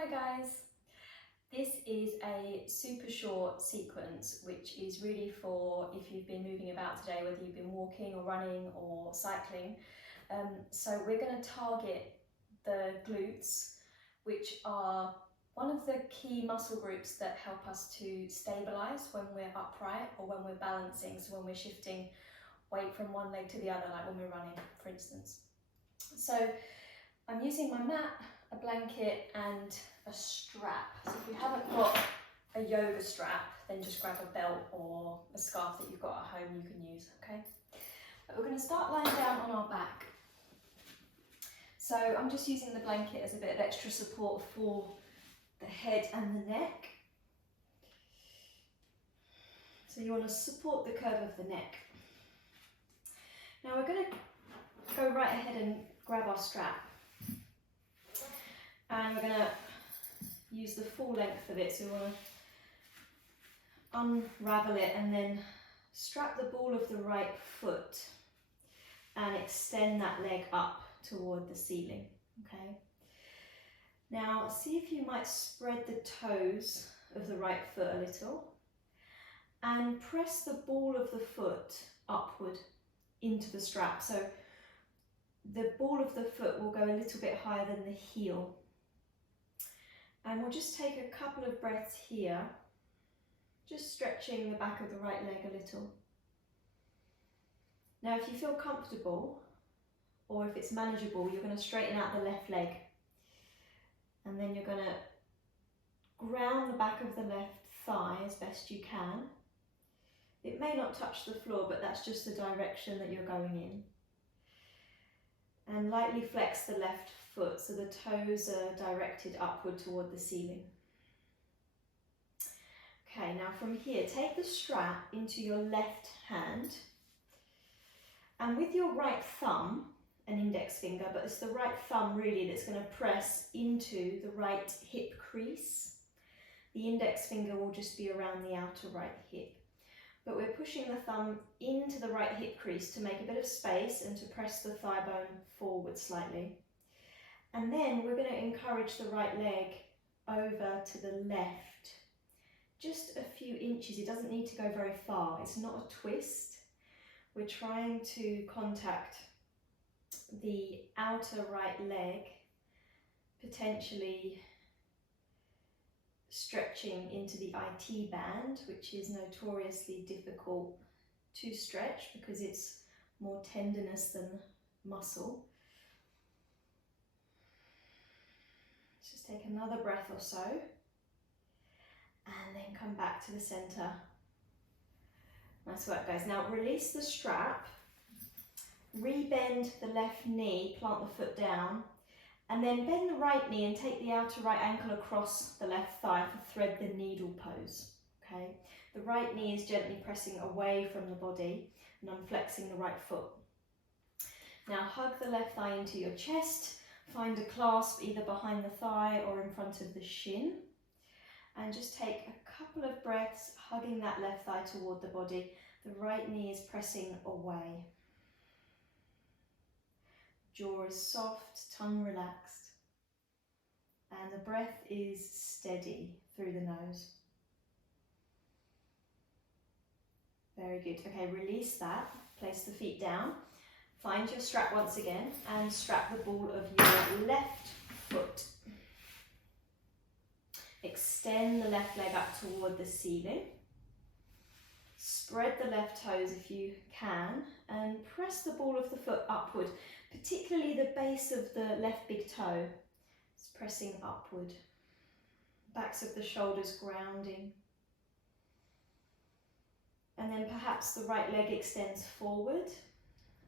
Hi guys, this is a super short sequence which is really for if you've been moving about today, whether you've been walking or running or cycling. So we're going to target the glutes, which are one of the key muscle groups that help us to stabilise when we're upright or when we're balancing, so when we're shifting weight from one leg to the other, like when we're running, for instance. So I'm using my mat, a blanket and a strap. So if you haven't got a yoga strap, then just grab a belt or a scarf that you've got at home you can use, okay? But we're going to start lying down on our back. So I'm just using the blanket as a bit of extra support for the head and the neck. So you want to support the curve of the neck. Now we're going to go right ahead and grab our strap. And we're going to use the full length of it, so we want to unravel it and then strap the ball of the right foot and extend that leg up toward the ceiling, okay? Now see if you might spread the toes of the right foot a little and press the ball of the foot upward into the strap. So the ball of the foot will go a little bit higher than the heel. And we'll just take a couple of breaths here, just stretching the back of the right leg a little. Now if you feel comfortable, or if it's manageable, you're going to straighten out the left leg. And then you're going to ground the back of the left thigh as best you can. It may not touch the floor, but that's just the direction that you're going in. And lightly flex the left foot so the toes are directed upward toward the ceiling. Okay, now from here, take the strap into your left hand and with your right thumb and index finger, but it's the right thumb really that's going to press into the right hip crease. The index finger will just be around the outer right hip. But we're pushing the thumb into the right hip crease to make a bit of space and to press the thigh bone forward slightly. And then we're going to encourage the right leg over to the left. Just a few inches, it doesn't need to go very far. It's not a twist. We're trying to contact the outer right leg, potentially stretching into the IT band, which is notoriously difficult to stretch because it's more tenderness than muscle. Let's just take another breath or so and then come back to the center. Nice work, guys. Now release the strap, rebend the left knee, plant the foot down, and then bend the right knee and take the outer right ankle across the left thigh for thread the needle pose, okay? The right knee is gently pressing away from the body and I'm flexing the right foot. Now hug the left thigh into your chest, find a clasp either behind the thigh or in front of the shin, and just take a couple of breaths hugging that left thigh toward the body. The right knee is pressing away. Jaw is soft, tongue relaxed, and the breath is steady through the nose. Very good. Okay, release that. Place the feet down. Find your strap once again and strap the ball of your left foot. Extend the left leg up toward the ceiling. Spread the left toes if you can and press the ball of the foot upward. Particularly the base of the left big toe is pressing upward. Backs of the shoulders grounding. And then perhaps the right leg extends forward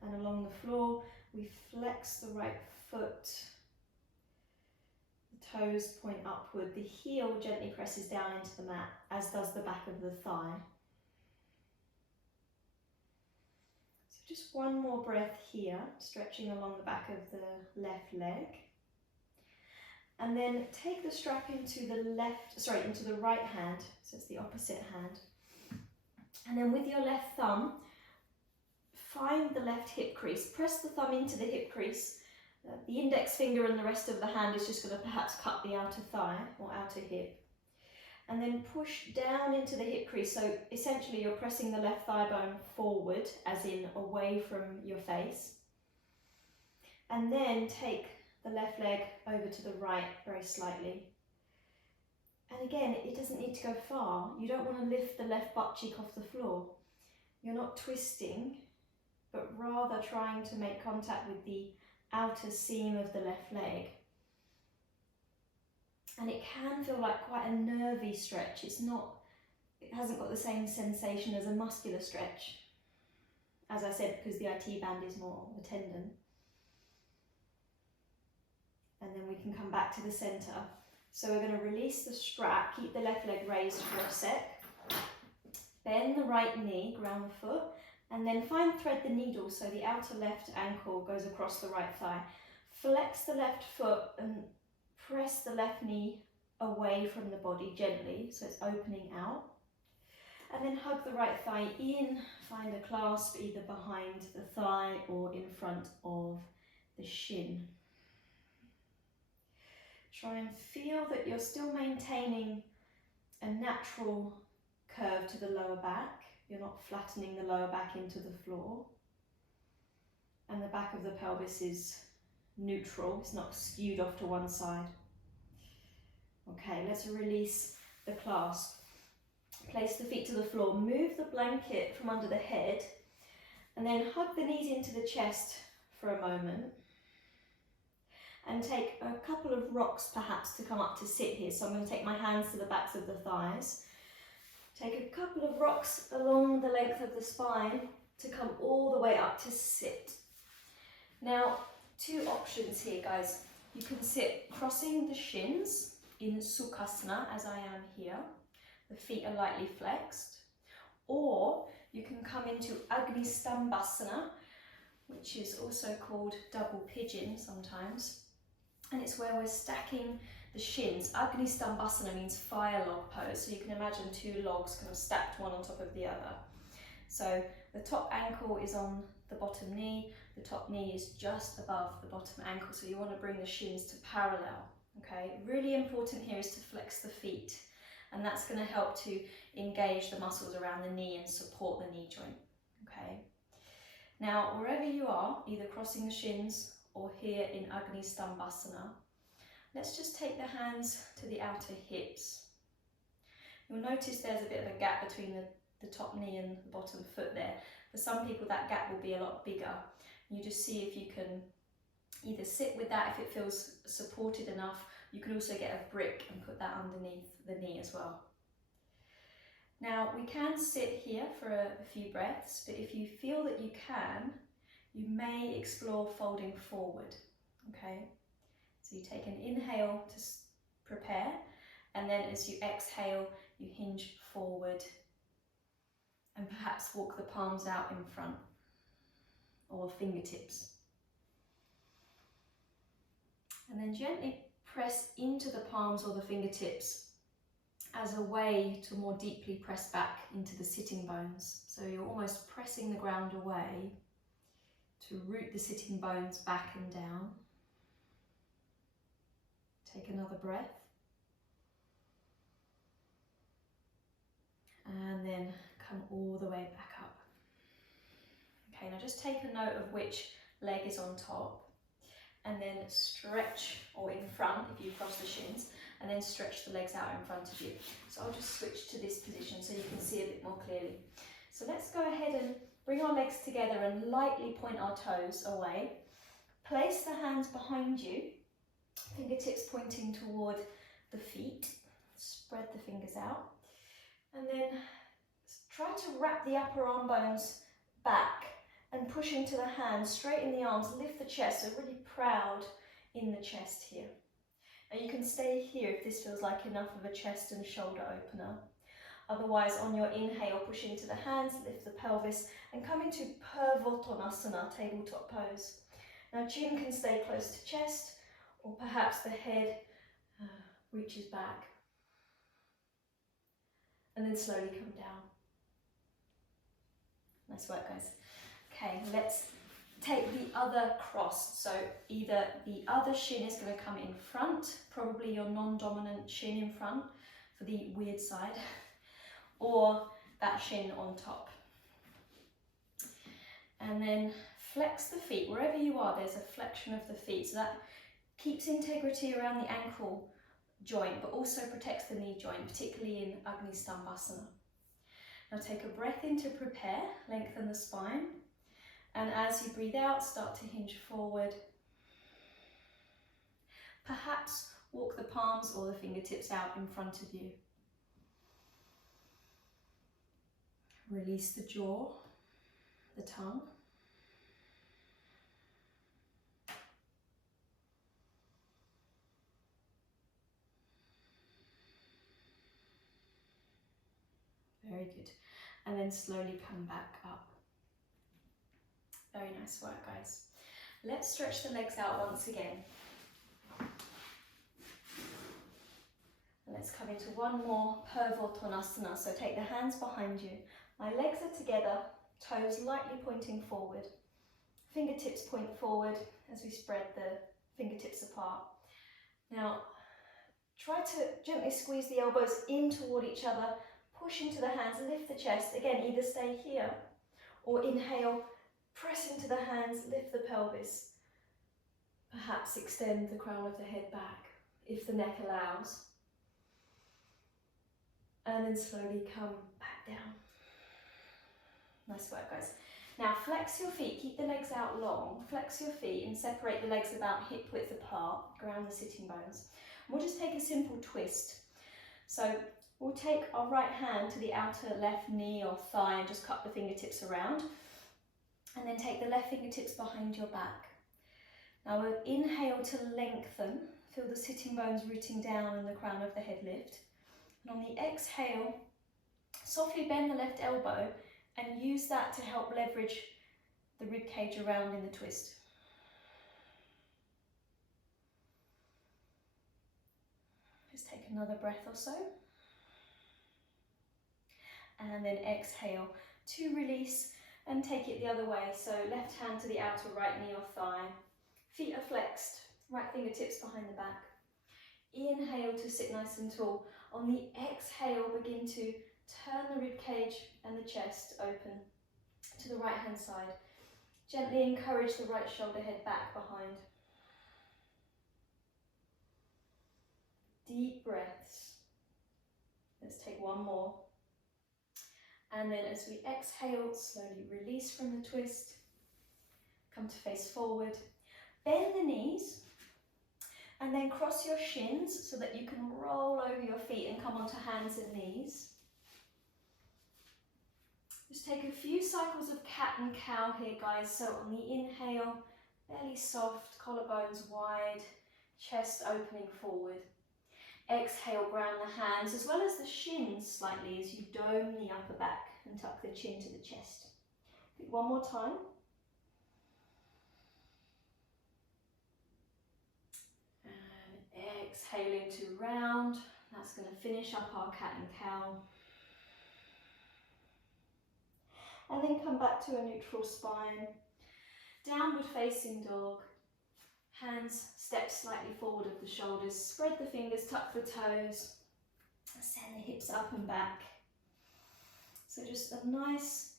and along the floor we flex the right foot. The toes point upward. The heel gently presses down into the mat, as does the back of the thigh. Just one more breath here, stretching along the back of the left leg. And then take the strap into the right hand, so it's the opposite hand. And then with your left thumb, find the left hip crease. Press the thumb into the hip crease The index finger and the rest of the hand is just going to perhaps cut the outer thigh or outer hip. And then push down into the hip crease. So essentially you're pressing the left thigh bone forward, as in away from your face. And then take the left leg over to the right very slightly. And again, it doesn't need to go far. You don't want to lift the left butt cheek off the floor. You're not twisting, but rather trying to make contact with the outer seam of the left leg. And it can feel like quite a nervy stretch. It hasn't got the same sensation as a muscular stretch. As I said, because the IT band is more of a tendon. And then we can come back to the center. So we're going to release the strap, keep the left leg raised for a sec. Bend the right knee, ground the foot, and then fine thread the needle so the outer left ankle goes across the right thigh. Flex the left foot and press the left knee away from the body gently, so it's opening out. And then hug the right thigh in, find a clasp either behind the thigh or in front of the shin. Try and feel that you're still maintaining a natural curve to the lower back. You're not flattening the lower back into the floor. And the back of the pelvis is neutral, it's not skewed off to one side. Okay, let's release the clasp. Place the feet to the floor, move the blanket from under the head, and then hug the knees into the chest for a moment. And take a couple of rocks perhaps to come up to sit here. So I'm going to take my hands to the backs of the thighs. Take a couple of rocks along the length of the spine to come all the way up to sit. Now, two options here, guys. You can sit crossing the shins in Sukhasana, as I am here. The feet are lightly flexed. Or you can come into Agni Stambhasana, which is also called double pigeon sometimes. And it's where we're stacking the shins. Agni Stambhasana means fire log pose. So you can imagine two logs kind of stacked one on top of the other. So the top ankle is on the bottom knee. The top knee is just above the bottom ankle. So you want to bring the shins to parallel. Okay, really important here is to flex the feet. And that's going to help to engage the muscles around the knee and support the knee joint. Okay. Now, wherever you are, either crossing the shins or here in Agni Stambhasana, let's just take the hands to the outer hips. You'll notice there's a bit of a gap between the top knee and the bottom foot there. For some people that gap will be a lot bigger. You just see if you can either sit with that if it feels supported enough. You can also get a brick and put that underneath the knee as well. Now we can sit here for a few breaths, but if you feel that you can, you may explore folding forward, okay? So you take an inhale to prepare, and then as you exhale, you hinge forward and perhaps walk the palms out in front or fingertips. And then gently press into the palms or the fingertips as a way to more deeply press back into the sitting bones. So you're almost pressing the ground away to root the sitting bones back and down. Take another breath. And then come all the way back up. Okay, now just take a note of which leg is on top. And then stretch, or in front if you cross the shins, and then stretch the legs out in front of you. So I'll just switch to this position so you can see a bit more clearly. So let's go ahead and bring our legs together and lightly point our toes away. Place the hands behind you, fingertips pointing toward the feet. Spread the fingers out. And then try to wrap the upper arm bones back and push into the hands, straighten the arms, lift the chest, so really proud in the chest here. And you can stay here if this feels like enough of a chest and shoulder opener. Otherwise, on your inhale, push into the hands, lift the pelvis, and come into Purvottanasana, tabletop pose. Now chin can stay close to chest, or perhaps the head reaches back. And then slowly come down. Nice work, guys. Okay, let's take the other cross, so either the other shin is going to come in front, probably your non-dominant shin in front for the weird side, or that shin on top. And then flex the feet. Wherever you are, there's a flexion of the feet, so that keeps integrity around the ankle joint, but also protects the knee joint, particularly in Agni Stambhasana. Now take a breath in to prepare, lengthen the spine, and as you breathe out, start to hinge forward. Perhaps walk the palms or the fingertips out in front of you. Release the jaw, the tongue. Very good. And then slowly come back up. Very nice work, guys. Let's stretch the legs out once again. And let's come into one more Purvottanasana. So take the hands behind you. My legs are together, toes lightly pointing forward. Fingertips point forward as we spread the fingertips apart. Now, try to gently squeeze the elbows in toward each other, push into the hands, lift the chest. Again, either stay here or inhale, press into the hands, lift the pelvis. Perhaps extend the crown of the head back if the neck allows. And then slowly come back down. Nice work, guys. Now flex your feet, keep the legs out long, flex your feet and separate the legs about hip width apart, ground the sitting bones. And we'll just take a simple twist. So we'll take our right hand to the outer left knee or thigh and just cup the fingertips around. And then take the left fingertips behind your back. Now we'll inhale to lengthen, feel the sitting bones rooting down and the crown of the head lift. And on the exhale, softly bend the left elbow and use that to help leverage the rib cage around in the twist. Just take another breath or so. And then exhale to release and take it the other way. So left hand to the outer right knee or thigh. Feet are flexed, right fingertips behind the back. Inhale to sit nice and tall. On the exhale, begin to turn the rib cage and the chest open to the right hand side. Gently encourage the right shoulder head back behind. Deep breaths. Let's take one more. And then as we exhale, slowly release from the twist. Come to face forward. Bend the knees. And then cross your shins so that you can roll over your feet and come onto hands and knees. Just take a few cycles of cat and cow here, guys. So on the inhale, belly soft, collarbones wide, chest opening forward. Exhale, ground the hands as well as the shins slightly as you dome the upper back and tuck the chin to the chest. One more time. Exhaling to round. That's going to finish up our cat and cow. And then come back to a neutral spine. Downward facing dog. Hands step slightly forward of the shoulders. Spread the fingers, tuck the toes. Send the hips up and back. So just a nice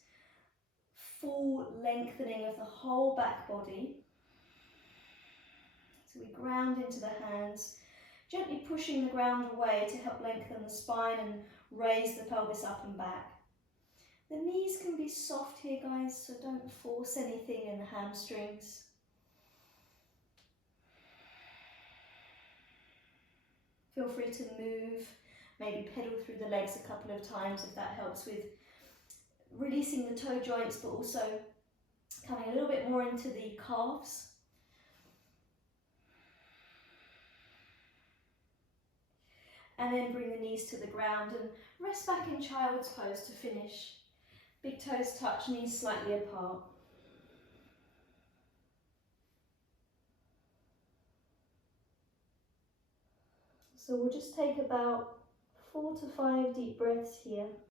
full lengthening of the whole back body. So we ground into the hands. Gently pushing the ground away to help lengthen the spine and raise the pelvis up and back. The knees can be soft here, guys, so don't force anything in the hamstrings. Feel free to move, maybe pedal through the legs a couple of times if that helps with releasing the toe joints, but also coming a little bit more into the calves. And then bring the knees to the ground and rest back in child's pose to finish. Big toes touch, knees slightly apart. So we'll just take about 4 to 5 deep breaths here.